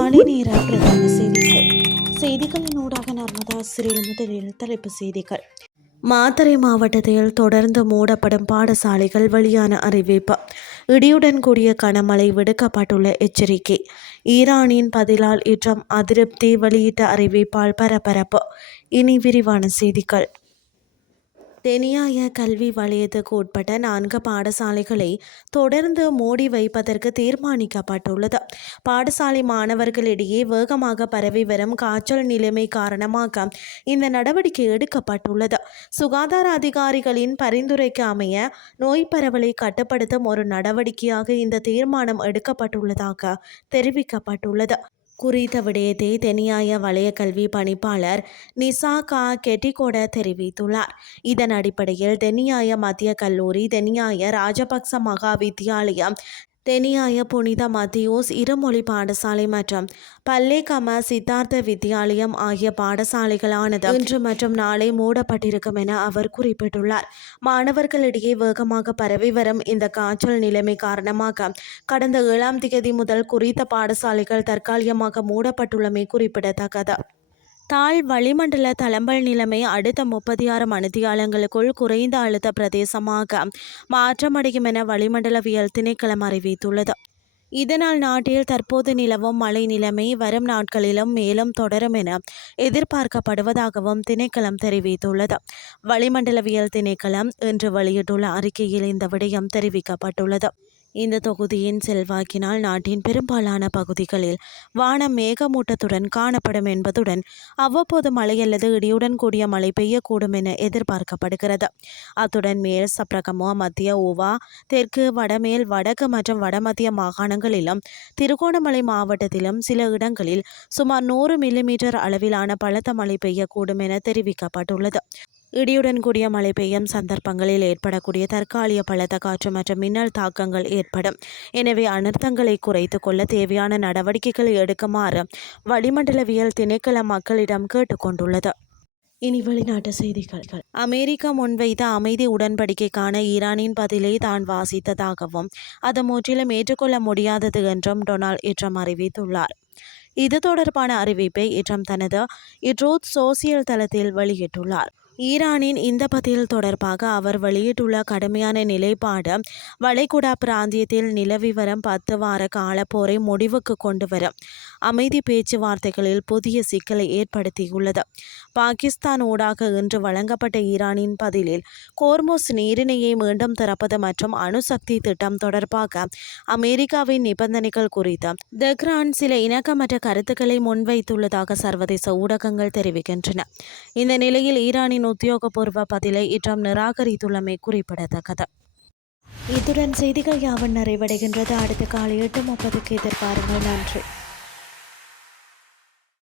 காலை நேர பிரதான செய்திகளின் ஊடாக நர்மதா சிறில் முதலில் தலைப்பு செய்திகள். மாத்தறை மாவட்டத்தில் தொடர்ந்து மூடப்படும் பாடசாலைகள் வெளியான அறிவிப்பு. இடியுடன் கூடிய கனமழை விடுக்கப்பட்டுள்ள எச்சரிக்கை. ஈரானின் பதிலால் ட்ரம்ப் அதிருப்தி வெளியிட்ட அறிவிப்பால் பரபரப்பு. இனி விரிவான செய்திகள். தெனியாய கல்வி வலயத்துக்கு உட்பட்ட 4 பாடசாலைகளை தொடர்ந்து மூடி வைப்பதற்கு தீர்மானிக்கப்பட்டுள்ளது. பாடசாலை மாணவர்களிடையே வேகமாக பரவி வரும் காய்ச்சல் நிலைமை காரணமாக இந்த நடவடிக்கை எடுக்கப்பட்டுள்ளது. சுகாதார அதிகாரிகளின் பரிந்துரைக்கு அமைய நோய் பரவலை கட்டுப்படுத்தும் ஒரு நடவடிக்கையாக இந்த தீர்மானம் எடுக்கப்பட்டுள்ளதாக தெரிவிக்கப்பட்டுள்ளது. குறித்த விடயத்தை தெனியாய வலய கல்வி பணிப்பாளர் நிசாகா கெட்டிகொட தெரிவித்துள்ளார். இதன் அடிப்படையில் தெனியாய மத்திய கல்லூரி, தெனியாய ராஜபக்ச மகா வித்தியாலயம், தெனியாய புனித மத்தியோஸ் இருமொழி பாடசாலை மற்றும் பல்லேகம சித்தார்த்த வித்தியாலயம் ஆகிய பாடசாலைகளானது இன்று மற்றும் நாளை மூடப்பட்டிருக்கும் என அவர் குறிப்பிட்டுள்ளார். மாணவர்களிடையே வேகமாக பரவி வரும் இந்த காய்ச்சல் நிலைமை காரணமாக கடந்த 7ஆம் தேதி முதல் குறித்த பாடசாலைகள் தற்காலிகமாக மூடப்பட்டுள்ளமை குறிப்பிடத்தக்கது. தாழ் வளிமண்டல தளம்பல் நிலைமை அடுத்த 36 மணித்தியாலங்களுக்குள் குறைந்த அழுத்த பிரதேசமாக மாற்றமடையும் என வளிமண்டலவியல் திணைக்களம் அறிவித்துள்ளது. இதனால் நாட்டில் தற்போது நிலவும் மழை நிலைமை வரும் நாட்களிலும் மேலும் தொடரும் என எதிர்பார்க்கப்படுவதாகவும் திணைக்களம் தெரிவித்துள்ளது. வளிமண்டலவியல் திணைக்களம் இன்று வெளியிட்டுள்ள அறிக்கையில் இந்த விடயம் தெரிவிக்கப்பட்டுள்ளது. இந்த தொகுதியின் செல்வாக்கினால் நாட்டின் பெரும்பாலான பகுதிகளில் வானம் மேகமூட்டத்துடன் காணப்படும் என்பதுடன் அவ்வப்போது மழை அல்லது இடியுடன் கூடிய மழை பெய்யக்கூடும் என எதிர்பார்க்கப்படுகிறது. அத்துடன் மேல் சப்ரகமோ, மத்திய ஊவா, தெற்கு, வடமேல், வடக்கு மற்றும் வடமத்திய மாகாணங்களிலும் திருகோணமலை மாவட்டத்திலும் சில இடங்களில் சுமார் 100 மில்லிமீட்டர் அளவிலான பலத்த மழை பெய்யக்கூடும் என தெரிவிக்கப்பட்டுள்ளது. இடியுடன் கூடிய மழை பெய்யும் சந்தர்ப்பங்களில் ஏற்படக்கூடிய தற்காலிக பலத்த காற்று மற்றும் மின்னல் தாக்கங்கள் ஏற்படும். எனவே அனர்த்தங்களை குறைத்துக் கொள்ள தேவையான நடவடிக்கைகளை எடுக்குமாறு வளிமண்டலவியல் திணைக்களம் மக்களிடம் கேட்டுக்கொண்டுள்ளது. இனி வெளிநாட்டு செய்திகள். அமெரிக்கா முன்வைத்த அமைதி உடன்படிக்கைக்கான ஈரானின் பதிலை தான் வாசித்ததாகவும் அது முற்றிலும் ஏற்றுக்கொள்ள முடியாதது என்றும் டொனால்ட் ட்ரம்ப் அறிவித்துள்ளார். இது தொடர்பான அறிவிப்பை ட்ரம்ப் தனது ட்ரூத் சோசியல் தளத்தில் வெளியிட்டுள்ளார். ஈரானின் இந்த பதில் தொடர்பாக அவர் வெளியிட்டுள்ள கடுமையான நிலைப்பாடு வளைகுடா பிராந்தியத்தில் நிலவி வரும் 10 வார கால போரை முடிவுக்கு கொண்டு வரும் அமைதி பேச்சுவார்த்தைகளில் புதிய சிக்கலை ஏற்படுத்தியுள்ளது. பாகிஸ்தான் ஊடாக இன்று வழங்கப்பட்ட ஈரானின் பதிலில் கோர்முஸ் நீரிணையை மீண்டும் திறப்பது மற்றும் அணுசக்தி திட்டம் தொடர்பாக அமெரிக்காவின் நிபந்தனைகள் குறித்து தெஹ்ரான் சில இணக்கமற்ற கருத்துக்களை முன்வைத்துள்ளதாக சர்வதேச ஊடகங்கள் தெரிவிக்கின்றன. இந்த நிலையில் ஈரானின் உத்தியோகபூர்வ பதிலை ட்ரம்ப் நிராகரித்துள்ளமை குறிப்பிடத்தக்கது. இத்துடன் செய்திகள் யாவும் நிறைவடைகின்றது. அடுத்த காலை 8:30க்கு எதிர்பாருங்கள். நன்றி.